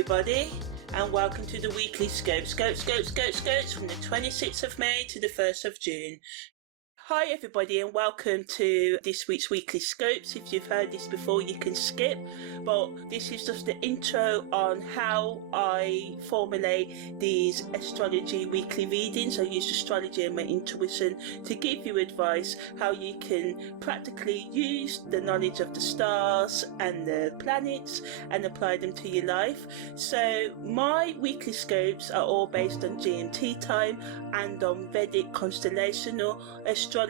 everybody, and welcome to the weekly scopes from the 26th of May to the 1st of June. Hi everybody, and welcome to this week's weekly scopes. If you've heard this before, you can skip, but this is just the intro on how I formulate these astrology weekly readings. I use astrology and my intuition to give you advice how you can practically use the knowledge of the stars and the planets and apply them to your life. So my weekly scopes are all based on GMT time and on Vedic Constellational Astrology.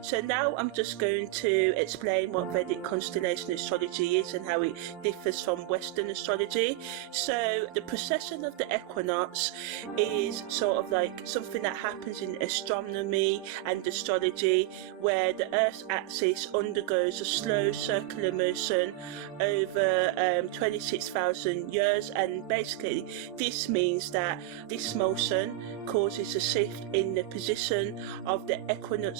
So now I'm just going to explain what Vedic Constellation Astrology is and how it differs from Western astrology. So the precession of the equinox is sort of like something that happens in astronomy and astrology, where the Earth's axis undergoes a slow circular motion over 26,000 years, and basically this means that this motion causes a shift in the position of the equinoxes,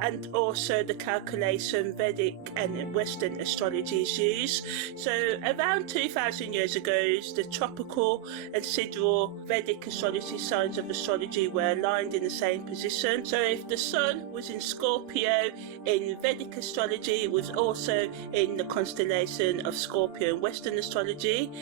and also the calculation Vedic and Western astrologies use. So around 2,000 years ago, the tropical and sidereal Vedic astrology signs of astrology were aligned in the same position. So if the sun was in Scorpio in Vedic astrology, it was also in the constellation of Scorpio in Western astrology.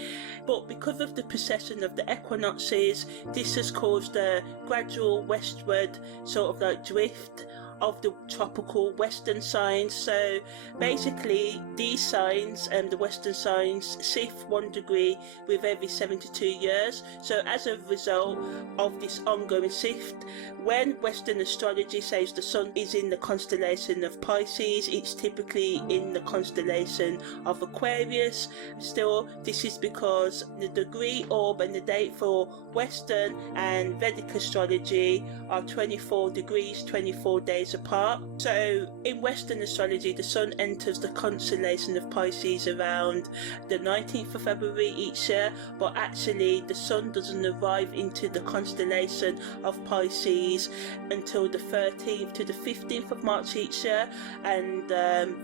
But because of the precession of the equinoxes, this has caused a gradual westward sort of like drift of the tropical western signs. So basically these signs and the western signs shift 1 degree with every 72 years. So as a result of this ongoing shift, when Western astrology says the sun is in the constellation of Pisces, it's typically in the constellation of Aquarius. Still, this is because the degree, orb and the date for Western and Vedic astrology are 24 degrees, 24 days apart. So in Western astrology, the sun enters the constellation of Pisces around the 19th of February each year, but actually the sun doesn't arrive into the constellation of Pisces until the 13th to the 15th of March each year, and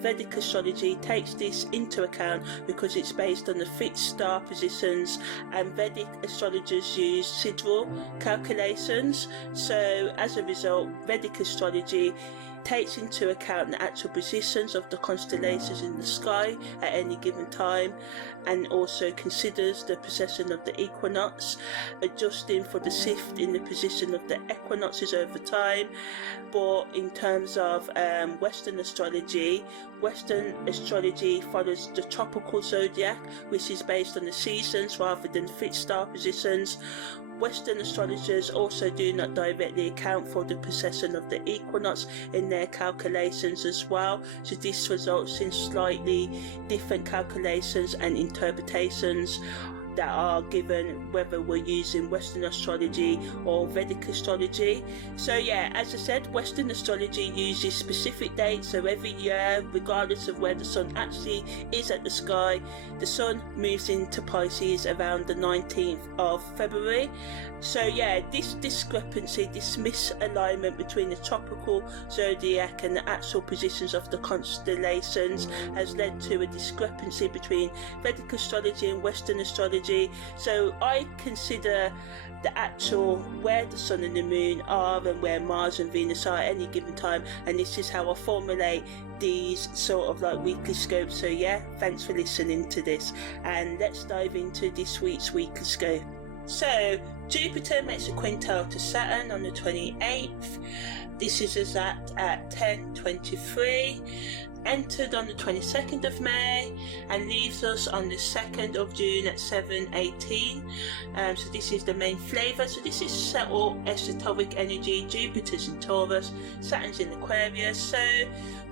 Vedic astrology takes this into account because it's based on the fixed star positions, and Vedic astrologers use sidereal calculations. So as a result, Vedic astrology takes into account the actual positions of the constellations in the sky at any given time, and also considers the precession of the equinox, adjusting for the shift in the position of the equinoxes over time. But in terms of Western astrology follows the tropical zodiac, which is based on the seasons rather than fixed star positions. Western astrologers also do not directly account for the precession of the equinox in their calculations as well, so this results in slightly different calculations and interpretations that are given whether we're using Western astrology or Vedic astrology. So yeah, as I said, Western astrology uses specific dates, so every year, regardless of where the sun actually is at the sky, the sun moves into Pisces around the 19th of February. So yeah, this discrepancy, this misalignment between the tropical zodiac and the actual positions of the constellations has led to a discrepancy between Vedic astrology and Western astrology. So I consider the actual where the sun and the moon are and where Mars and Venus are at any given time, and this is how I formulate these sort of like weekly scopes. So yeah, thanks for listening to this, and let's dive into this week's weekly scope. So Jupiter makes a quintil to Saturn on the 28th. This is exact at 10:23. Entered on the 22nd of May and leaves us on the 2nd of June at 7:18. So this is the main flavour. So this is subtle esoteric energy. Jupiter's in Taurus, Saturn's in Aquarius. So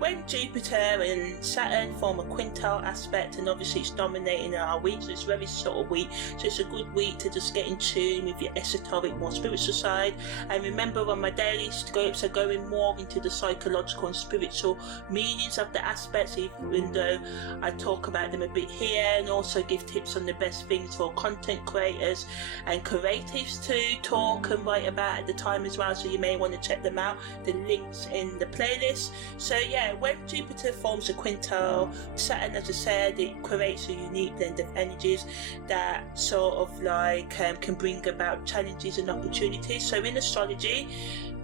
when Jupiter and Saturn form a quintal aspect, and obviously it's dominating our week, so it's a very subtle week, so it's a good week to just get in tune with your esoteric, more spiritual side. And remember, on my daily scopes are going more into the psychological and spiritual meanings of the aspects, even though I talk about them a bit here, and also give tips on the best things for content creators and creatives to talk and write about at the time as well, so you may want to check them out, the links in the playlist. So yeah, when Jupiter forms a quintal, Saturn, as I said, it creates a unique blend of energies that sort of like can bring about challenges and opportunities. So in astrology,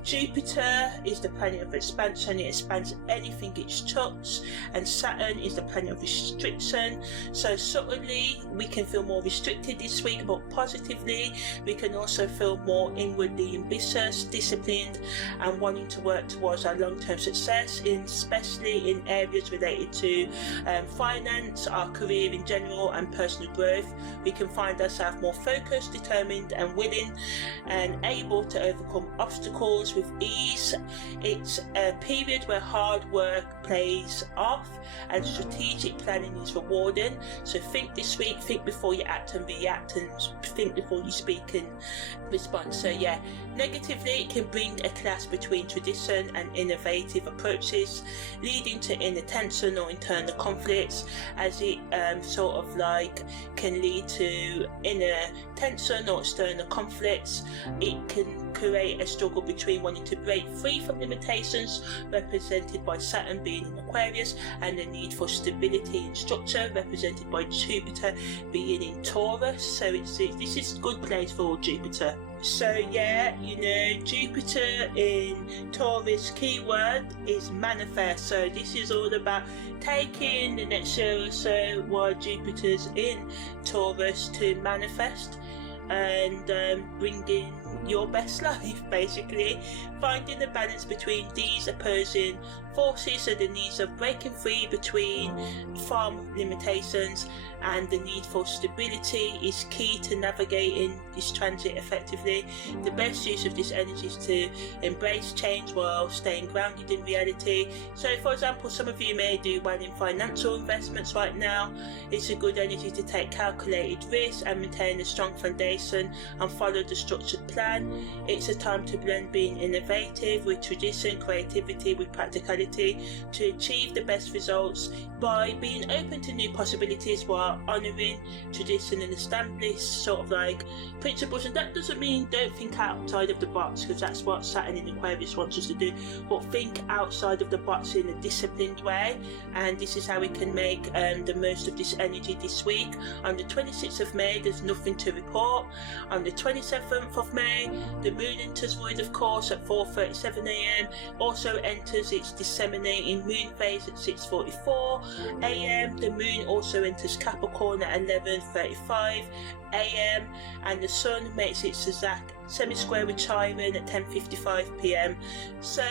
Jupiter is the planet of expansion, it expands anything it touches, and Saturn is the planet of restriction. So subtly we can feel more restricted this week, but positively we can also feel more inwardly ambitious, disciplined, and wanting to work towards our long-term success, especially in areas related to finance, our career in general, and personal growth. We can find ourselves more focused, determined, and willing, and able to overcome obstacles with ease. It's a period where hard work pays off and strategic planning is rewarding. So think this week, think before you act and react, and think before you speak and respond. So yeah, negatively it can bring a clash between tradition and innovative approaches, leading to inner tension or internal conflicts, as it sort of like can lead to inner tension or external conflicts. It can create a struggle between wanting to break free from limitations, represented by Saturn being in Aquarius, and the need for stability and structure, represented by Jupiter being in Taurus. So this is a good place for Jupiter. So yeah, you know, Jupiter in Taurus, keyword is manifest. So this is all about taking the next year or so while Jupiter's in Taurus to manifest and bringing your best life, basically finding the balance between these opposing forces. So the needs of breaking free between farm limitations and the need for stability is key to navigating this transit effectively. The best use of this energy is to embrace change while staying grounded in reality. So for example, some of you may do well in financial investments right now. It's a good energy to take calculated risks and maintain a strong foundation and follow the structured plan. It's a time to blend being innovative with tradition, creativity with practicality, to achieve the best results by being open to new possibilities while honouring tradition and established sort of like principles. And that doesn't mean don't think outside of the box, because that's what Saturn in Aquarius wants us to do, but think outside of the box in a disciplined way. And this is how we can make the most of this energy this week. On the 26th of May there's nothing to report. On the 27th of May the moon enters void, of course, at 4:37 a.m. also enters its disseminating moon phase at 6:44 a.m. The moon also enters Capricorn at 11:35 a.m. and the sun makes its exact semi-square with Chiron at 10:55 p.m. So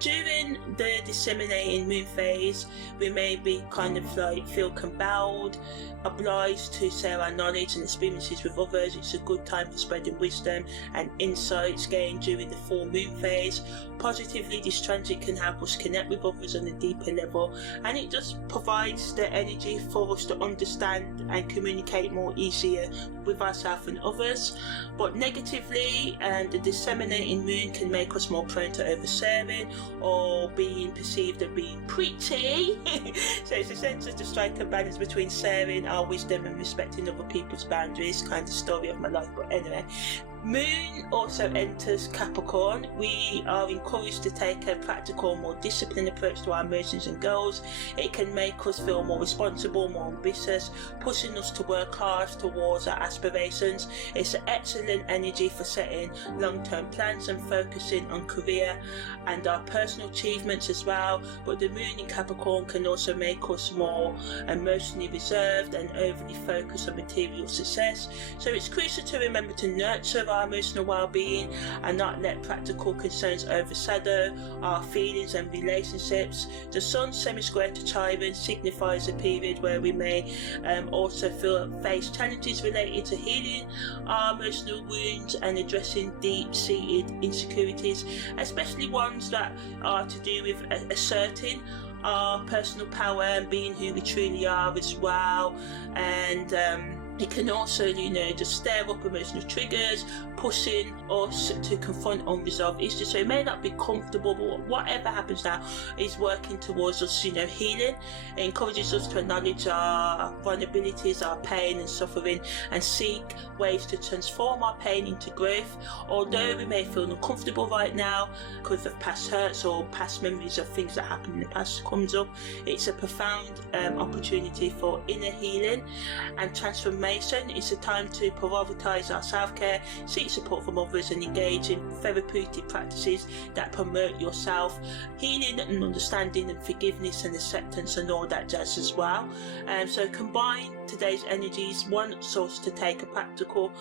during the disseminating moon phase we may be kind of like feel compelled, obliged to share our knowledge and experiences with others. It's a good time for spreading wisdom and insights gained during the full moon phase. Positively, this transit can help us connect with others on a deeper level, and it just provides the energy for us to understand and communicate more easier with ourselves and others. But negatively, the disseminating moon can make us more prone to oversharing or being perceived as being preachy. So it's essential to strike a balance between sharing our wisdom and respecting other people's boundaries. Kind of story of my life, but anyway. Moon also enters Capricorn. We are encouraged to take a practical, more disciplined approach to our emotions and goals. It can make us feel more responsible, more ambitious, pushing us to work hard towards our aspirations. It's an excellent energy for setting long-term plans and focusing on career and our personal achievements as well. But the moon in Capricorn can also make us more emotionally reserved and overly focused on material success. So it's crucial to remember to nurture our emotional well-being and not let practical concerns overshadow our feelings and relationships. The sun semi-square to Chiron signifies a period where we may also face challenges related to healing our emotional wounds and addressing deep-seated insecurities, especially ones that are to do with asserting our personal power and being who we truly are as well, and It can also, just stir up emotional triggers, pushing us to confront unresolved issues. So it may not be comfortable, but whatever happens now is working towards us, healing. It encourages us to acknowledge our vulnerabilities, our pain and suffering, and seek ways to transform our pain into growth. Although we may feel uncomfortable right now because of past hurts or past memories of things that happened in the past comes up, it's a profound opportunity for inner healing and transformation. It's a time to prioritise our self-care, seek support from others, and engage in therapeutic practices that promote your self-healing and understanding and forgiveness and acceptance and all that jazz as well. So combine today's energies wants us to take a practical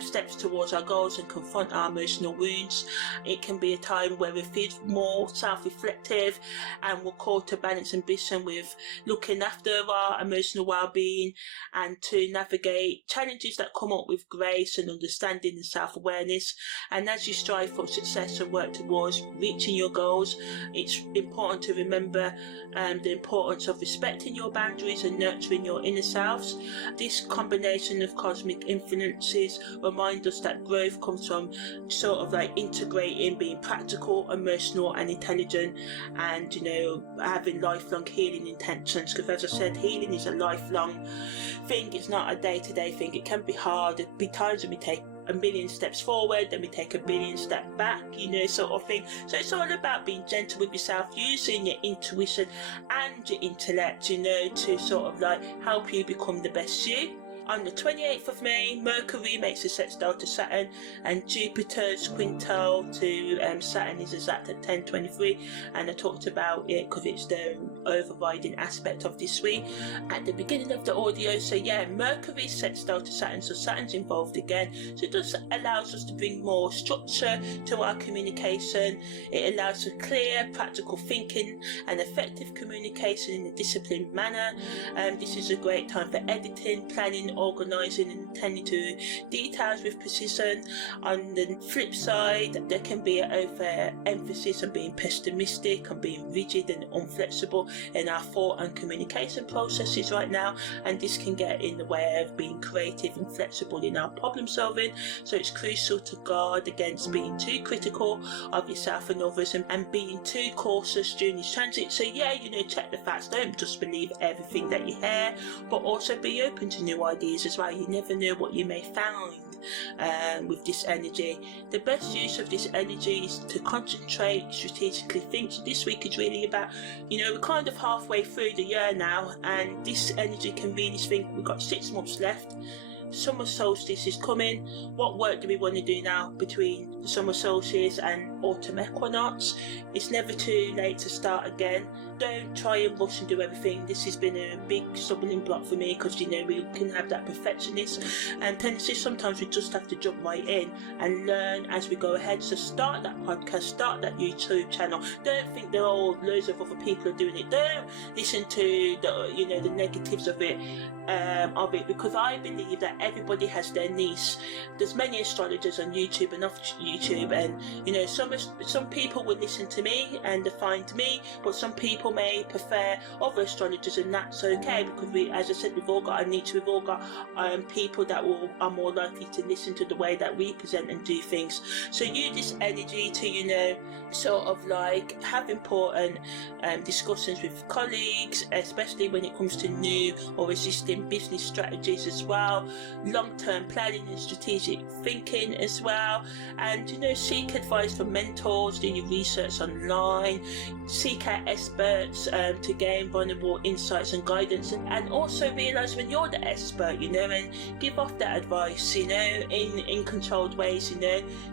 steps towards our goals and confront our emotional wounds. It can be a time where we feel more self-reflective and we're called to balance ambition with looking after our emotional well-being and to navigate challenges that come up with grace and understanding and self-awareness. And as you strive for success and work towards reaching your goals, it's important to remember the importance of respecting your boundaries and nurturing your inner selves. This combination of cosmic influences remind us that growth comes from sort of like integrating being practical, emotional and intelligent, and having lifelong healing intentions, because as I said, healing is a lifelong thing. It's not a day-to-day thing. It can be hard. There'll be times when we take a million steps forward, then we take a billion steps back, sort of thing. So it's all about being gentle with yourself, using your intuition and your intellect, to sort of like help you become the best you. On the 28th of May, Mercury makes a sextile to Saturn, and Jupiter's quintal to Saturn is exact at 10:23, and I talked about it because it's the overriding aspect of this week at the beginning of the audio. So yeah, Mercury's sextile to Saturn, so Saturn's involved again. So it just allows us to bring more structure to our communication. It allows for clear, practical thinking and effective communication in a disciplined manner. This is a great time for editing, planning, organising and attending to details with precision. On the flip side, there can be an over-emphasis on being pessimistic, on being rigid and unflexible in our thought and communication processes right now, and this can get in the way of being creative and flexible in our problem solving. So it's crucial to guard against being too critical of yourself and others and being too cautious during this transit. So yeah, check the facts, don't just believe everything that you hear, but also be open to new ideas as well. You never know what you may find with this energy. The best use of this energy is to concentrate, strategically think. So this week is really about, we're kind of halfway through the year now, and this energy can really think we've got 6 months left. Summer solstice is coming. What work do we want to do now between the summer solstice and autumn equinox? It's never too late to start again. Don't try and rush and do everything. This has been a big stumbling block for me because we can have that perfectionist and tendency. Sometimes we just have to jump right in and learn as we go ahead. So start that podcast, start that YouTube channel. Don't think there are loads of other people are doing it. Don't listen to the negatives of it. Because I believe that everybody has their niche. There's many astrologers on YouTube and off YouTube, and some people will listen to me and find me, but some people may prefer other astrologers, and that's okay, because as I said, we've all got a niche. We've all got people that are more likely to listen to the way that we present and do things. So use this energy to sort of like have important discussions with colleagues, especially when it comes to new or existing business strategies as well, long-term planning and strategic thinking as well, and seek advice from mentors, do your research online, seek out experts to gain vulnerable insights and guidance, and also realise when you're the expert, and give off that advice, in controlled ways,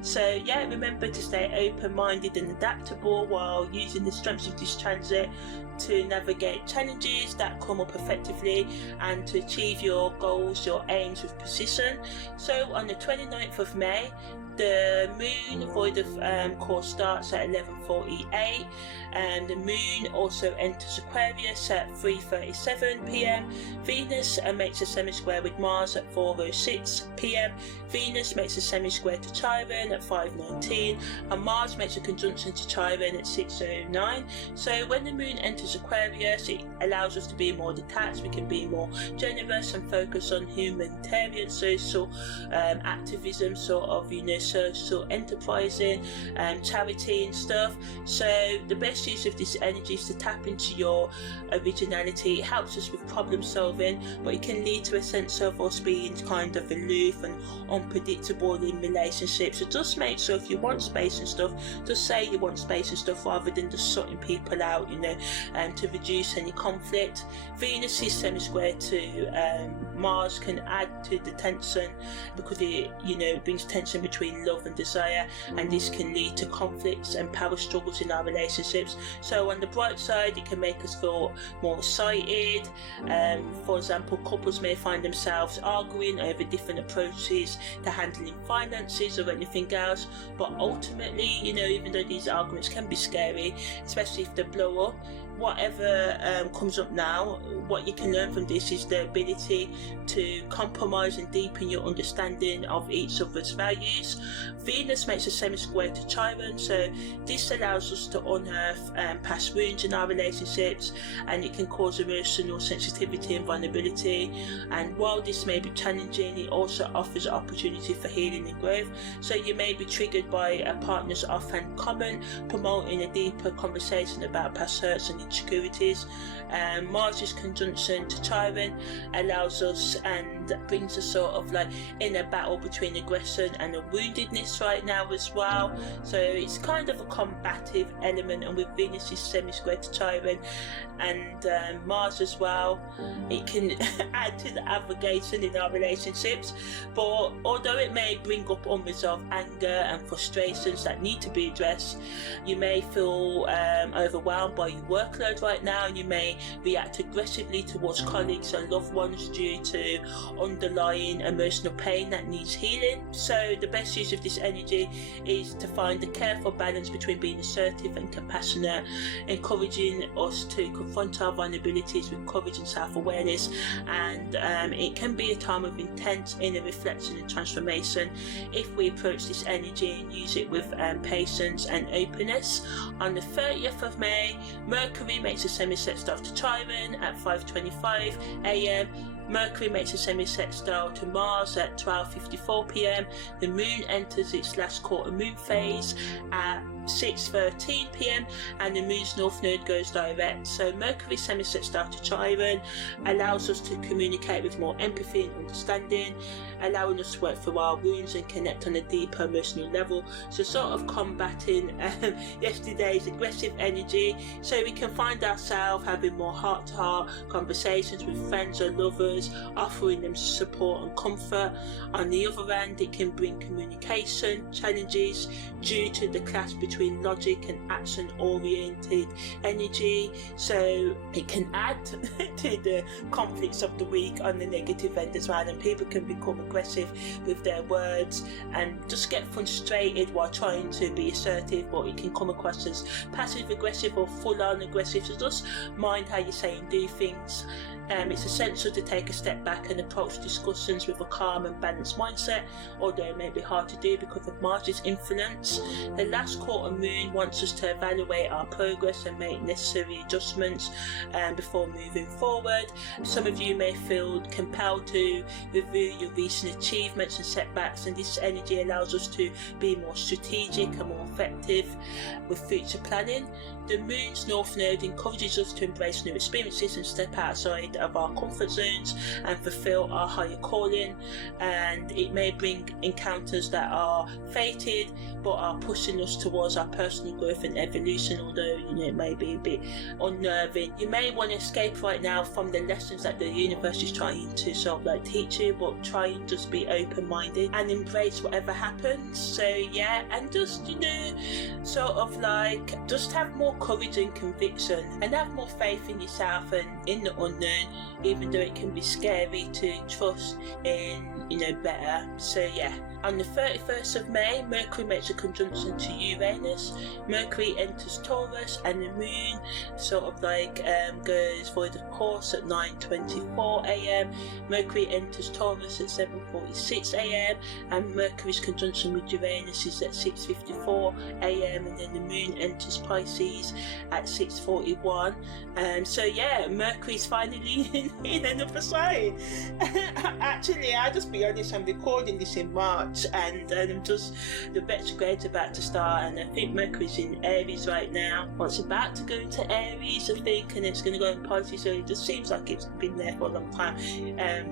So yeah, remember to stay open-minded and adaptable while using the strengths of this transit to navigate challenges that come up effectively and to achieve your goals, your aims with precision. So on the 29th of May, the moon void of course starts at 11:40 11:48, and the moon also enters Aquarius at 3:37 p.m. Venus makes a semi-square with Mars at 4:06 p.m. Venus makes a semi-square to Chiron at 5:19, and Mars makes a conjunction to Chiron at 6:09. So when the moon enters Aquarius, it allows us to be more detached. We can be more generous and focus on humanitarian, social activism, sort of, social enterprising, charity and stuff. So the best use of this energy is to tap into your originality. It helps us with problem solving, but it can lead to a sense of us being kind of aloof and unpredictable in relationships. So just make sure, if you want space and stuff, just say you want space and stuff rather than just shutting people out, to reduce any conflict. Venus is semi-square to Mars can add to the tension because it brings tension between love and desire, and this can lead to conflicts and power struggles in our relationships. So on the bright side, it can make us feel more excited. For example, couples may find themselves arguing over different approaches to handling finances or anything else, but ultimately, even though these arguments can be scary, especially if they blow up, whatever comes up now, what you can learn from this is the ability to compromise and deepen your understanding of each other's values. Venus makes a semi-square to Chiron, so this allows us to unearth past wounds in our relationships, and it can cause emotional sensitivity and vulnerability. And while this may be challenging, it also offers an opportunity for healing and growth. So you may be triggered by a partner's offhand comment, promoting a deeper conversation about past hurts and insecurities. Mars's conjunction to Chiron allows us and brings us sort of like in a battle between aggression and a woundedness right now as well. So it's kind of a combative element, and with Venus's semi-square to Chiron and Mars as well, it can add to the aggregation in our relationships. But although it may bring up unresolved anger and frustrations that need to be addressed, you may feel overwhelmed by your workload right now, and you may react aggressively towards colleagues and loved ones due to underlying emotional pain that needs healing. So the best use of this energy is to find a careful balance between being assertive and compassionate, encouraging us to confront our vulnerabilities with courage and self-awareness. And it can be a time of intense inner reflection and transformation if we approach this energy and use it with patience and openness. On the 30th of May, Mercury makes a semi-sextile to Chiron at 5:25 a.m. Mercury makes a semi-sextile to Mars at 12:54 p.m. The moon enters its last quarter moon phase at 6:13 p.m. and the moon's north node goes direct. So Mercury semi-sextile to Chiron allows us to communicate with more empathy and understanding, allowing us to work through our wounds and connect on a deeper emotional level. So sort of combating yesterday's aggressive energy, so we can find ourselves having more heart-to-heart conversations with friends or lovers, offering them support and comfort. On the other hand, it can bring communication challenges due to the clash between logic and action-oriented energy. So it can add to the conflicts of the week on the negative end as well, and people can become aggressive with their words and just get frustrated while trying to be assertive, but it can come across as passive-aggressive or full-on aggressive. So just mind how you say and do things. It's essential to take a step back and approach discussions with a calm and balanced mindset, although it may be hard to do because of Mars's influence. The last quarter moon wants us to evaluate our progress and make necessary adjustments before moving forward. Some of you may feel compelled to review your recent achievements and setbacks, and this energy allows us to be more strategic and more effective with future planning. The moon's north node encourages us to embrace new experiences and step outside of our comfort zones and fulfill our higher calling, and it may bring encounters that are fated but are pushing us towards our personal growth and evolution, although it may be a bit unnerving. You may want to escape right now from the lessons that the universe is trying to sort of like teach you, but try and just be open-minded and embrace whatever happens. So yeah, and just sort of like just have more courage and conviction and have more faith in yourself and in the unknown, even though it can be scary to trust in better. So yeah, on the 31st of May, Mercury makes a conjunction to Uranus Uranus. Mercury enters Taurus, and the moon sort of like goes void of course at 9:24 a.m. Mercury enters Taurus at 7:46 a.m. and Mercury's conjunction with Uranus is at 6:54 a.m. and then the moon enters Pisces at 6:41. So yeah, Mercury's finally in another sign. Actually, I'll just be honest, I'm recording this in March, and I'm just, the retrograde's about to start, and I think Mercury's in Aries right now. Well, it's about to go into Aries, I think, and it's going to go in Pisces, so it just seems like it's been there for a long time,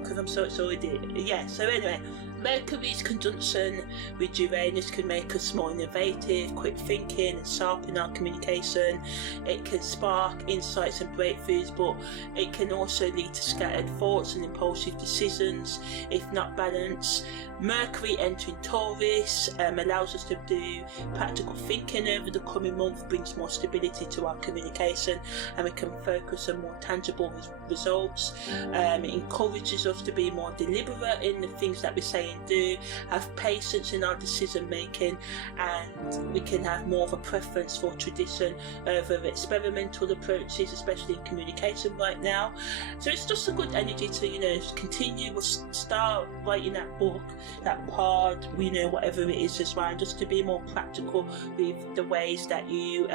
because I'm so excited. Yeah, so anyway, Mercury's conjunction with Uranus can make us more innovative, quick thinking, and sharpen our communication. It can spark insights and breakthroughs, but it can also lead to scattered thoughts and impulsive decisions if not balanced. Mercury entering Taurus allows us to do practical thinking over the coming month, brings more stability to our communication, and we can focus on more tangible results. It encourages us to be more deliberate in the things that we say and do, have patience in our decision making, and we can have more of a preference for tradition over experimental approaches, especially in communication right now. So it's just a good energy to, you know, continue, start writing that book, that pod, you know, whatever it is as well, and just to be more practical with the ways that you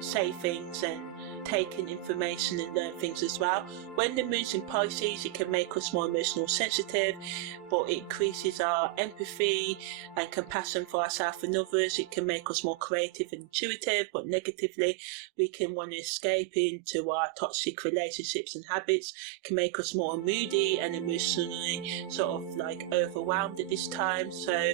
say things and take in information and learn things as well. When the moon's in Pisces, it can make us more emotional sensitive, but it increases our empathy and compassion for ourselves and others. It can make us more creative and intuitive, but negatively we can want to escape into our toxic relationships and habits. It can make us more moody and emotionally sort of like overwhelmed at this time. So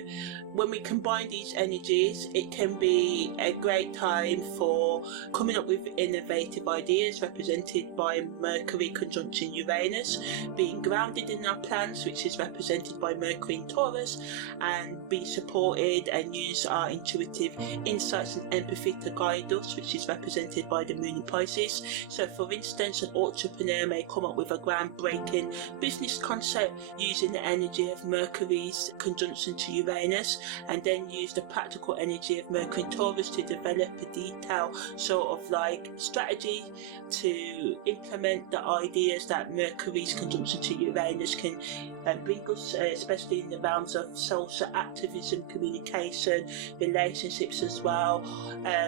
when we combine these energies, it can be a great time for coming up with innovative ideas, represented by Mercury conjunction Uranus, being grounded in our plans, which is represented by Mercury in Taurus, and be supported and use our intuitive insights and empathy to guide us, which is represented by the moon in Pisces. So for instance, an entrepreneur may come up with a groundbreaking business concept using the energy of Mercury's conjunction to Uranus, and then use the practical energy of Mercury in Taurus to develop a detailed sort of like strategy to implement the ideas that Mercury's conjunction to Uranus can bring us, especially in the realms of social activism, communication, relationships as well.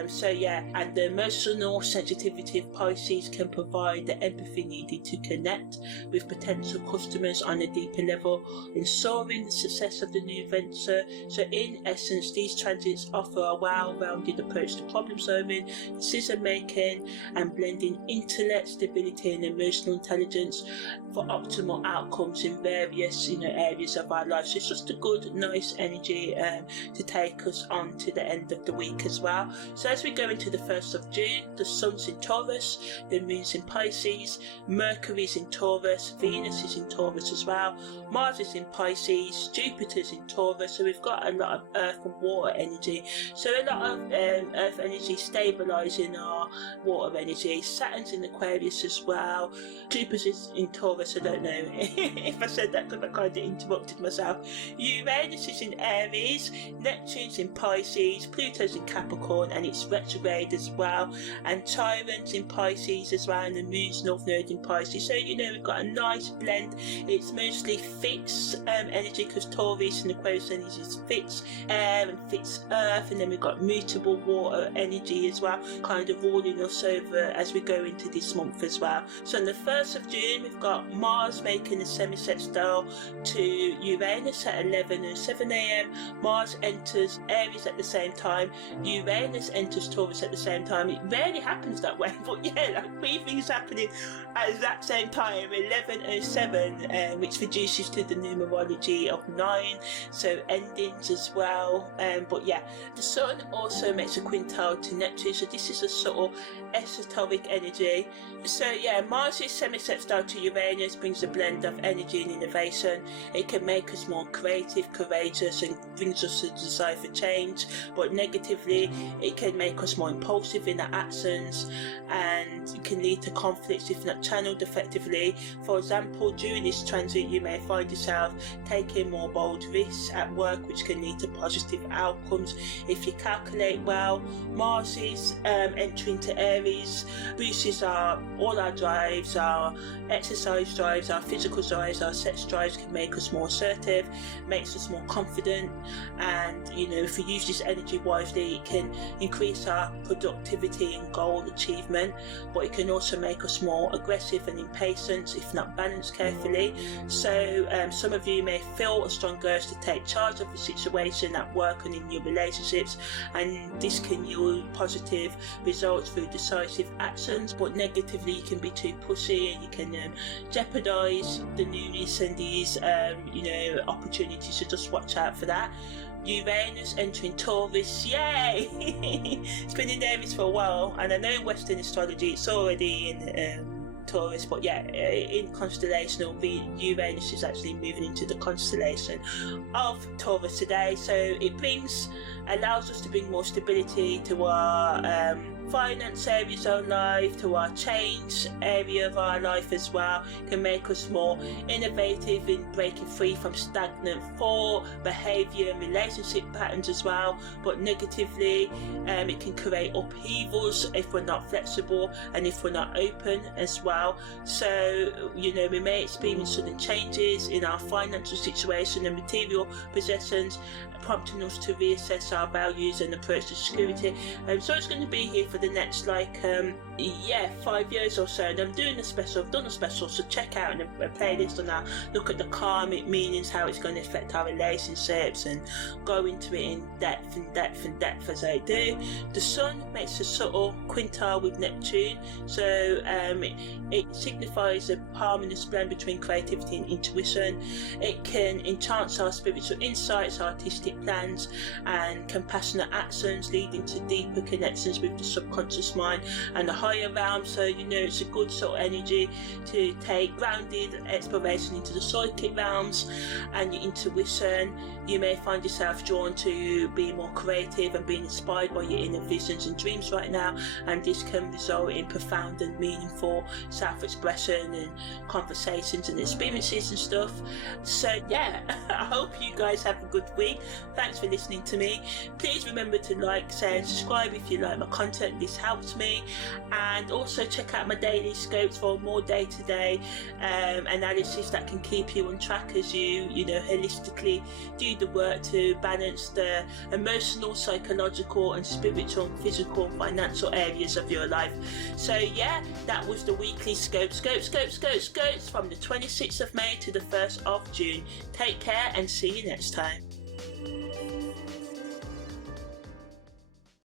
So yeah, and the emotional sensitivity of Pisces can provide the empathy needed to connect with potential customers on a deeper level, ensuring the success of the new venture. So in essence, these transits offer a well-rounded approach to problem solving, decision making, and blending intellect, stability, and emotional intelligence for optimal outcomes in various, you know, areas of our life. So it's just a good, nice energy to take us on to the end of the week as well. So as we go into the 1st of June, the sun's in Taurus, the moon's in Pisces, Mercury's in Taurus, Venus is in Taurus as well, Mars is in Pisces, Jupiter's in Taurus. So we've got a lot of earth and water energy. So a lot of earth energy stabilising our water energy. Saturn's in Aquarius as well. Jupiter's in Taurus. I don't know if I said that because I kind of interrupted myself. Uranus is in Aries. Neptune's in Pisces. Pluto's in Capricorn, and it's retrograde as well. And Chiron's in Pisces as well, and the moon's north node in Pisces. So, you know, we've got a nice blend. It's mostly fixed energy, because Taurus and Aquarius energy is fixed air and fixed earth, and then we've got mutable water energy as well, kind of ruling us over as we go into this month as well. So on the 1st of June, we've got Mars making a semi-sextile to Uranus at 11:07 a.m. Mars enters Aries at the same time. Uranus enters Taurus at the same time. It rarely happens that way, but yeah, like 3 things happening at the exact same time, 11:07, which reduces to the numerology of 9, so endings as well. But yeah, the Sun also makes a quintile to Neptune, so this is a sort of esoteric Saturnic energy. So yeah, Mars' semi-sextile to Uranus brings a blend of energy and innovation. It can make us more creative, courageous, and brings us a desire for change. But negatively, it can make us more impulsive in our actions, and it can lead to conflicts if not channeled effectively. For example, during this transit, you may find yourself taking more bold risks at work, which can lead to positive outcomes if you calculate well. Mars' entry into Aries boosts all our drives, our exercise drives, our physical drives, our sex drives. Can make us more assertive, makes us more confident, and if we use this energy wisely, it can increase our productivity and goal achievement, but it can also make us more aggressive and impatient if not balanced carefully. So some of you may feel a strong urge to take charge of the situation at work and in your relationships, and this can yield positive results through decisive actions, but negatively you can be too pushy and you can jeopardize the newness and these opportunities, so just watch out for that. Uranus entering Taurus, yay! It's been in Aries for a while, and I know in Western astrology it's already in Taurus, but yeah, in constellational, Uranus is actually moving into the constellation of Taurus today. So it allows us to bring more stability to our finance areas of life, to our change area of our life as well. It can make us more innovative in breaking free from stagnant thought, behaviour and relationship patterns as well. But negatively, it can create upheavals if we're not flexible and if we're not open as well. So we may experience sudden changes in our financial situation and material possessions, prompting us to reassess our values and approach to security. So it's going to be here for the next 5 years or so, and I've done a special, so check out a playlist on that, look at the karmic meanings, how it's going to affect our relationships, and go into it in depth as I do. The Sun makes a subtle quintile with Neptune, so it signifies a harmonious blend between creativity and intuition. It can enhance our spiritual insights, artistic plans and compassionate actions, leading to deeper connections with the subconscious mind and the higher realm. So it's a good sort of energy to take grounded exploration into the psychic realms and your intuition. You may find yourself drawn to being more creative and being inspired by your inner visions and dreams right now, and this can result in profound and meaningful self-expression and conversations and experiences and stuff. So yeah, I hope you guys have a good week. Thanks for listening to me. Please remember to like, share and subscribe if you like my content. This helps me. And also check out my daily scopes for more day-to-day analysis that can keep you on track as you holistically do the work to balance the emotional, psychological and spiritual, physical, financial areas of your life. So yeah, that was the weekly scopes from the 26th of May to the 1st of June. Take care and see you next time.